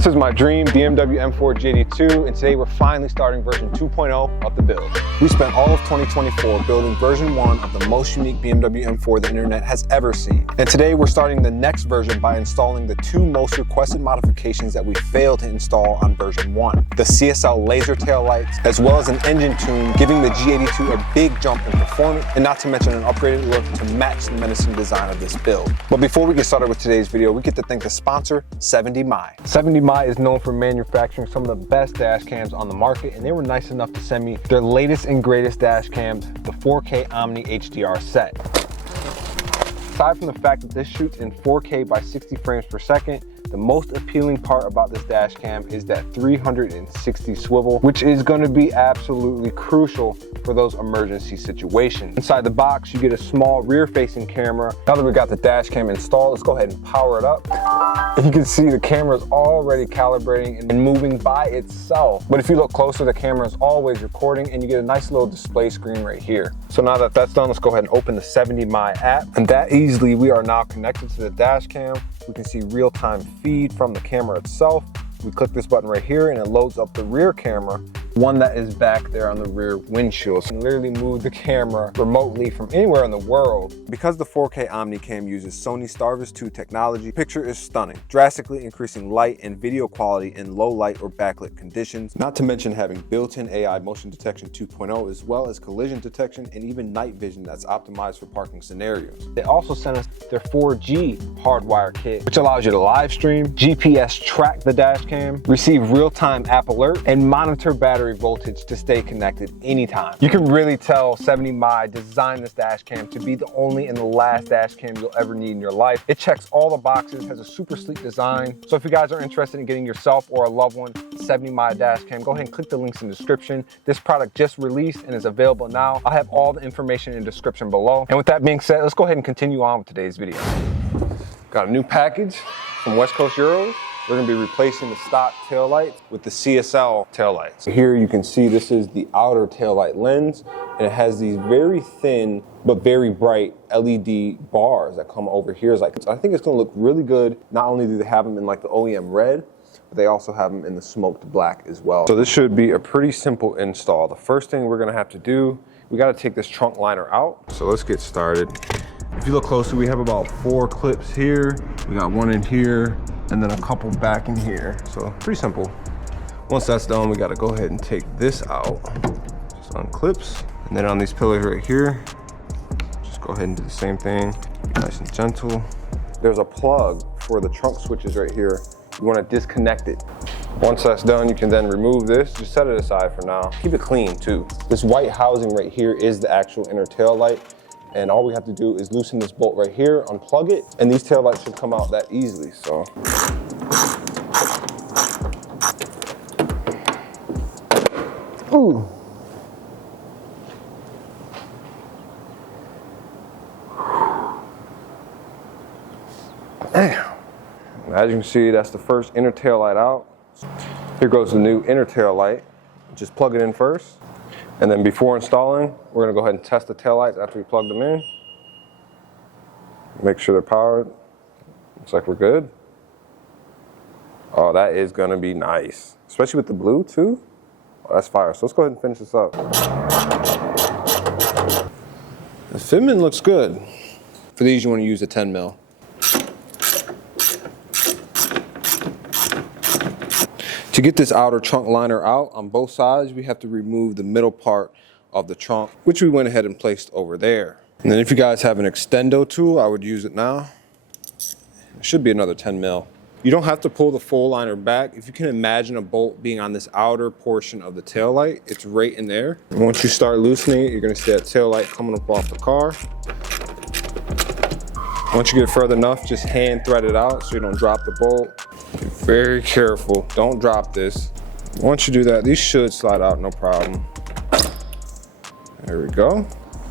This is my dream BMW M4 G82, and today we're finally starting version 2.0 of the build. We spent all of 2024 building version 1 of the most unique BMW M4 the internet has ever seen. And today we're starting the next version by installing the two most requested modifications that we failed to install on version 1. The CSL laser tail lights, as well as an engine tune, giving the G82 a big jump in performance, and not to mention an upgraded look to match the menacing design of this build. But before we get started with today's video, we get to thank the sponsor, 70mi. 70mi is known for manufacturing some of the best dash cams on the market, and they were nice enough to send me their latest and greatest dash cams, the 4K Omni HDR set. Aside from the fact that this shoots in 4K by 60 frames per second, the most appealing part about this dash cam is that 360 swivel, which is going to be absolutely crucial for those emergency situations. Inside the box, you get a small rear-facing camera. Now that we got the dash cam installed, let's go ahead and power it up. And you can see the camera is already calibrating and moving by itself. But if you look closer, the camera is always recording, and you get a nice little display screen right here. So now that that's done, let's go ahead and open the 70mi app. And that easily, we are now connected to the dash cam. We can see real-time feed from the camera itself. We click this button right here and it loads up the rear camera, one that is back there on the rear windshield. So you can literally move the camera remotely from anywhere in the world. Because the 4K Omni Cam uses Sony Starvis 2 technology, the picture is stunning, drastically increasing light and video quality in low light or backlit conditions, not to mention having built-in AI motion detection 2.0, as well as collision detection and even night vision that's optimized for parking scenarios. They also sent us their 4G hardwire kit, which allows you to live stream, GPS track the dash cam, receive real-time app alert, and monitor battery voltage to stay connected anytime. You can really tell 70mi designed this dash cam to be the only and the last dash cam you'll ever need in your life. It checks all the boxes, has a super sleek design. So if you guys are interested in getting yourself or a loved one a 70mi dash cam, go ahead and click the links in the description. This product just released and is available now. I'll have all the information in the description below. And with that being said, let's go ahead and continue on with today's video. Got a new package from West Coast Euros. We're gonna be replacing the stock taillights with the CSL taillights. Here you can see this is the outer taillight lens, and it has these very thin but very bright LED bars that come over here. So I think it's gonna look really good. Not only do they have them in like the OEM red, but they also have them in the smoked black as well. So this should be a pretty simple install. The first thing we're gonna have to do, we gotta take this trunk liner out. So let's get started. If you look closely, we have about 4 clips here. We got one in here, and then a couple back in here. So pretty simple. Once that's done, we gotta go ahead and take this out. Just unclips. And then on these pillars right here, just go ahead and do the same thing. Nice and gentle. There's a plug for the trunk switches right here. You wanna disconnect it. Once that's done, you can then remove this. Just set it aside for now. Keep it clean too. This white housing right here is the actual inner tail light. And all we have to do is loosen this bolt right here, unplug it, and these taillights should come out that easily, so. Ooh. Damn. As you can see, that's the first inner taillight out. Here goes the new inner taillight. Just plug it in first. And then before installing, we're gonna go ahead and test the taillights after we plug them in. Make sure they're powered. Looks like we're good. Oh, that is gonna be nice. Especially with the blue too. Oh, that's fire. So let's go ahead and finish this up. The fitment looks good. For these, you wanna use a 10mm. To get this outer trunk liner out on both sides, we have to remove the middle part of the trunk, which we went ahead and placed over there. And then if you guys have an extendo tool, I would use it now. It should be another 10mm. You don't have to pull the full liner back. If you can imagine a bolt being on this outer portion of the tail light, it's right in there. And once you start loosening it, you're gonna see that tail light coming up off the car. Once you get further enough, just hand thread it out so you don't drop the bolt. Be very careful, don't drop this. Once you do that, these should slide out, no problem. There we go.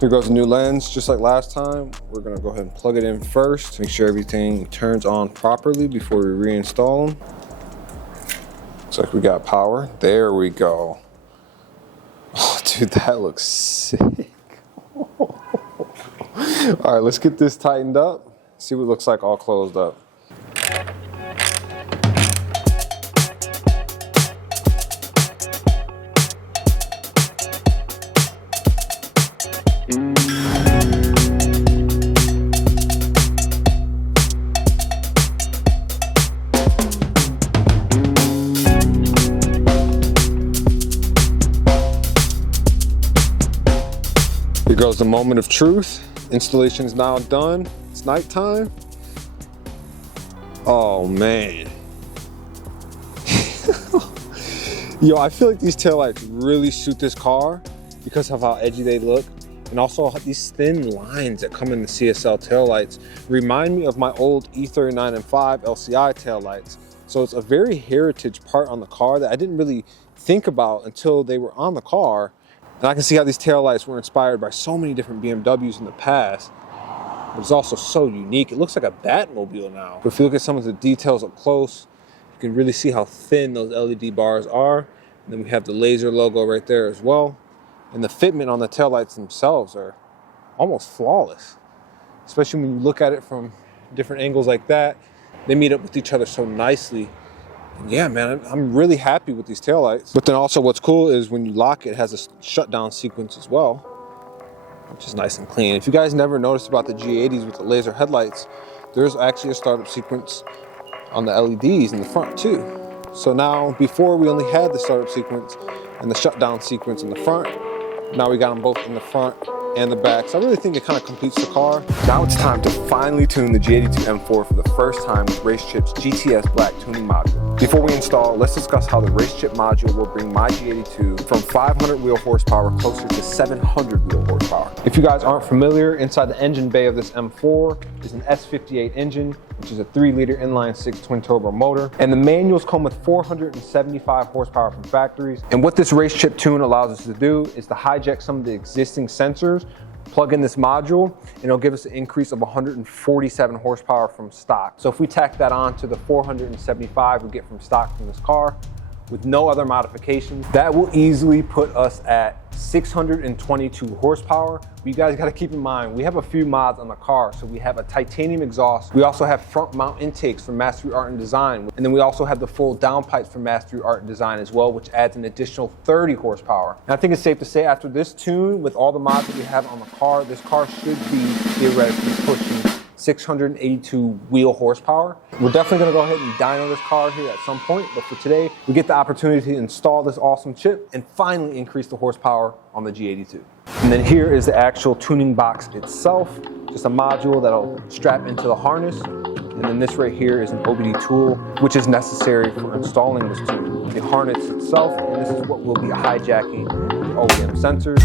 Here goes the new lens, just like last time. We're gonna go ahead and plug it in first, make sure everything turns on properly before we reinstall them. Looks like we got power. There we go. Oh, dude, that looks sick. All right, let's get this tightened up. See what it looks like all closed up. goes the moment of truth. Installation is now done. It's nighttime. Oh man. Yo, I feel like these taillights really suit this car because of how edgy they look. And also these thin lines that come in the CSL taillights remind me of my old E39 M5 LCI taillights. So it's a very heritage part on the car that I didn't really think about until they were on the car. And I can see how these taillights were inspired by so many different BMWs in the past. It's also so unique. It looks like a Batmobile now. But if you look at some of the details up close, you can really see how thin those LED bars are. And then we have the laser logo right there as well. And the fitment on the taillights themselves are almost flawless, especially when you look at it from different angles like that. They meet up with each other so nicely. And yeah, man, I'm really happy with these taillights. But then also what's cool is when you lock it, it has a shutdown sequence as well, which is nice and clean. If you guys never noticed about the G80s with the laser headlights, there's actually a startup sequence on the LEDs in the front too. So now, before we only had the startup sequence and the shutdown sequence in the front, now we got them both in the front and the back. So I really think it kind of completes the car. Now it's time to finally tune the G82 M4 for the first time with RaceChip's GTS Black tuning module. Before we install, let's discuss how the RaceChip module will bring my G82 from 500 wheel horsepower closer to 700 wheel horsepower. If you guys aren't familiar, inside the engine bay of this M4 is an S58 engine, which is a 3-liter inline-six twin-turbo motor. And the manuals come with 475 horsepower from factories. And what this RaceChip tune allows us to do is to hijack some of the existing sensors, plug in this module, and it'll give us an increase of 147 horsepower from stock. So if we tack that on to the 475 we get from stock from this car, with no other modifications, that will easily put us at 622 horsepower. But you guys gotta keep in mind, we have a few mods on the car. So we have a titanium exhaust. We also have front mount intakes from Mastery Art and Design. And then we also have the full downpipes from Mastery Art and Design as well, which adds an additional 30 horsepower. And I think it's safe to say after this tune, with all the mods that we have on the car, this car should be theoretically pushing 682 wheel horsepower. We're definitely gonna go ahead and dyno this car here at some point, but for today, we get the opportunity to install this awesome chip and finally increase the horsepower on the G82. And then here is the actual tuning box itself, just a module that'll strap into the harness. And then this right here is an OBD tool, which is necessary for installing this tune. The harness itself, and this is what we'll be hijacking the OEM sensors.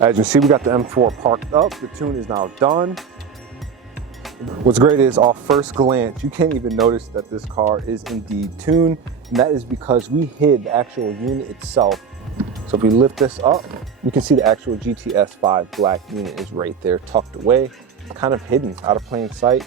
As you see, we got the M4 parked up. The tune is now done. What's great is off first glance, you can't even notice that this car is indeed tuned. And that is because we hid the actual unit itself. So if we lift this up, you can see the actual GTS5 black unit is right there tucked away. It's kind of hidden, out of plain sight.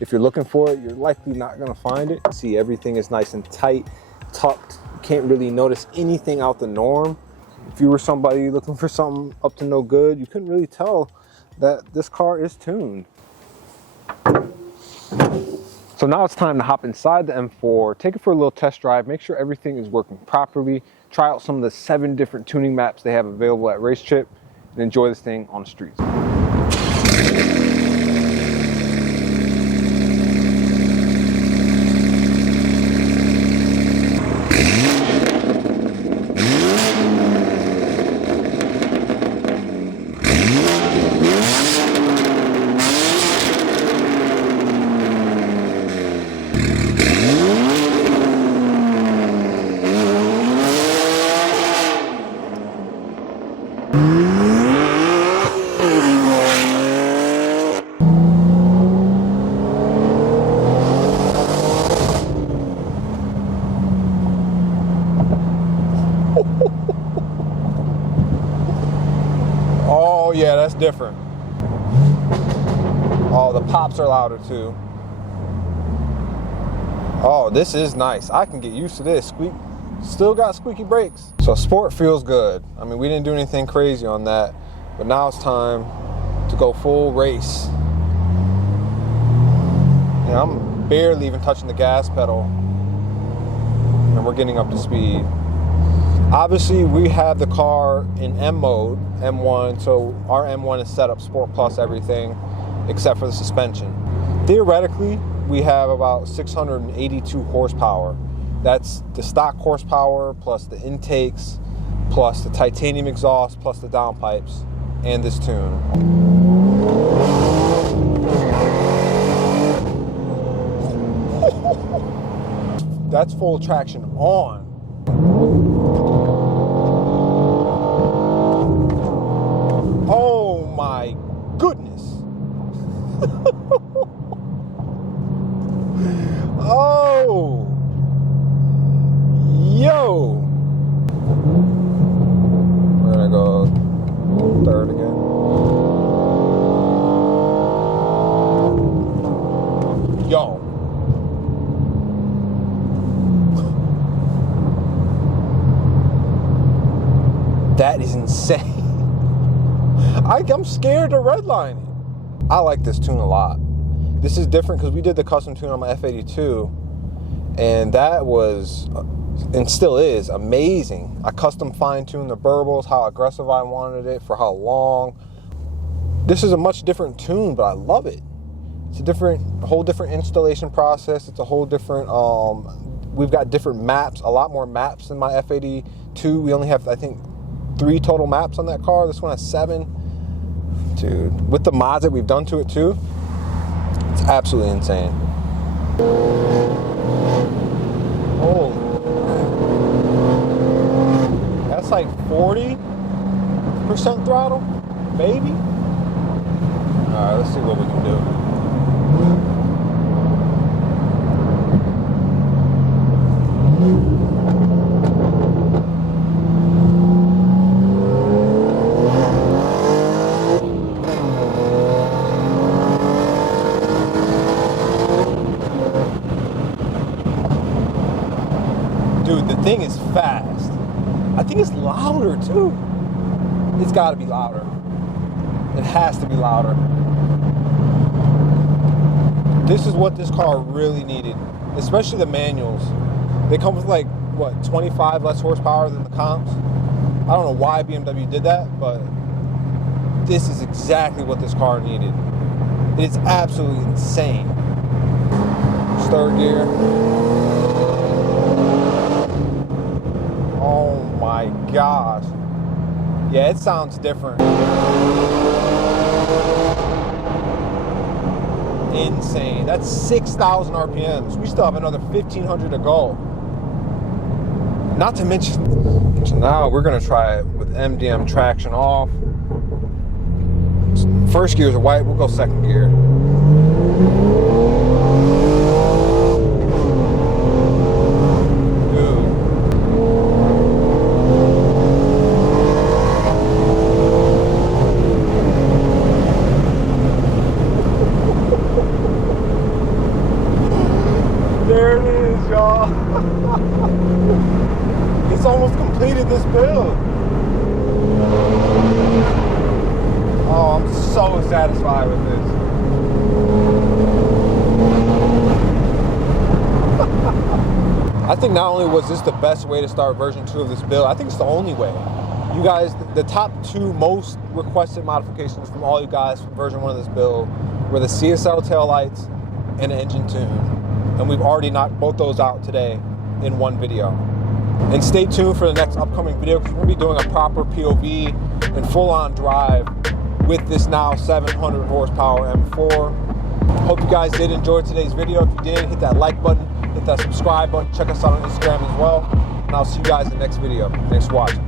If you're looking for it, you're likely not gonna find it. See, everything is nice and tight, tucked. You can't really notice anything out the norm. If you were somebody looking for something up to no good, you couldn't really tell that this car is tuned. So now it's time to hop inside the M4, take it for a little test drive, make sure everything is working properly, try out some of the 7 different tuning maps they have available at RaceChip, and enjoy this thing on the streets. that's different. Oh, the pops are louder too. Oh, this is nice. I can get used to this. Still got squeaky brakes. So sport feels good. I mean, we didn't do anything crazy on that, but now it's time to go full race. Yeah, I'm barely even touching the gas pedal, and we're getting up to speed. Obviously, we have the car in M mode, M1, so our M1 is set up Sport Plus everything, except for the suspension. Theoretically, we have about 682 horsepower. That's the stock horsepower, plus the intakes, plus the titanium exhaust, plus the downpipes, and this tune. That's full traction on. Oh my goodness. Oh. Yo. We're gonna go third again. Yo. That is insane. I'm scared to redline it. I like this tune a lot. This is different because we did the custom tune on my F82, and that was, and still is, amazing. I custom fine-tuned the burbles, how aggressive I wanted it, for how long. This is a much different tune, but I love it. It's a whole different installation process. It's a whole different, we've got different maps, a lot more maps than my F82. We only have, I think, 3 total maps on that car. This one has 7. Dude, with the mods that we've done to it too, it's absolutely insane. Holy crap. That's like 40% throttle, maybe? Alright, let's see what we can do. Dude, the thing is fast. I think it's louder too. It's got to be louder. It has to be louder. This is what this car really needed, especially the manuals. They come with like, what, 25 less horsepower than the comps? I don't know why BMW did that, but this is exactly what this car needed. It's absolutely insane. Third gear. Oh my gosh. Yeah, it sounds different. Insane. That's 6,000 RPMs. We still have another 1,500 to go. Not to mention, so now we're gonna try it with MDM traction off. First gears are white, we'll go second gear. There it is, y'all. It's almost completed this build. Oh, I'm so satisfied with this. I think not only was this the best way to start version 2 of this build, I think it's the only way. You guys, the top 2 most requested modifications from all you guys from version 1 of this build were the CSL taillights and the engine tune. And we've already knocked both those out today in one video. And stay tuned for the next upcoming video because we're going to be doing a proper POV and full-on drive with this now 700 horsepower M4. Hope you guys did enjoy today's video. If you did, hit that like button, hit that subscribe button, check us out on Instagram as well. And I'll see you guys in the next video. Thanks for watching.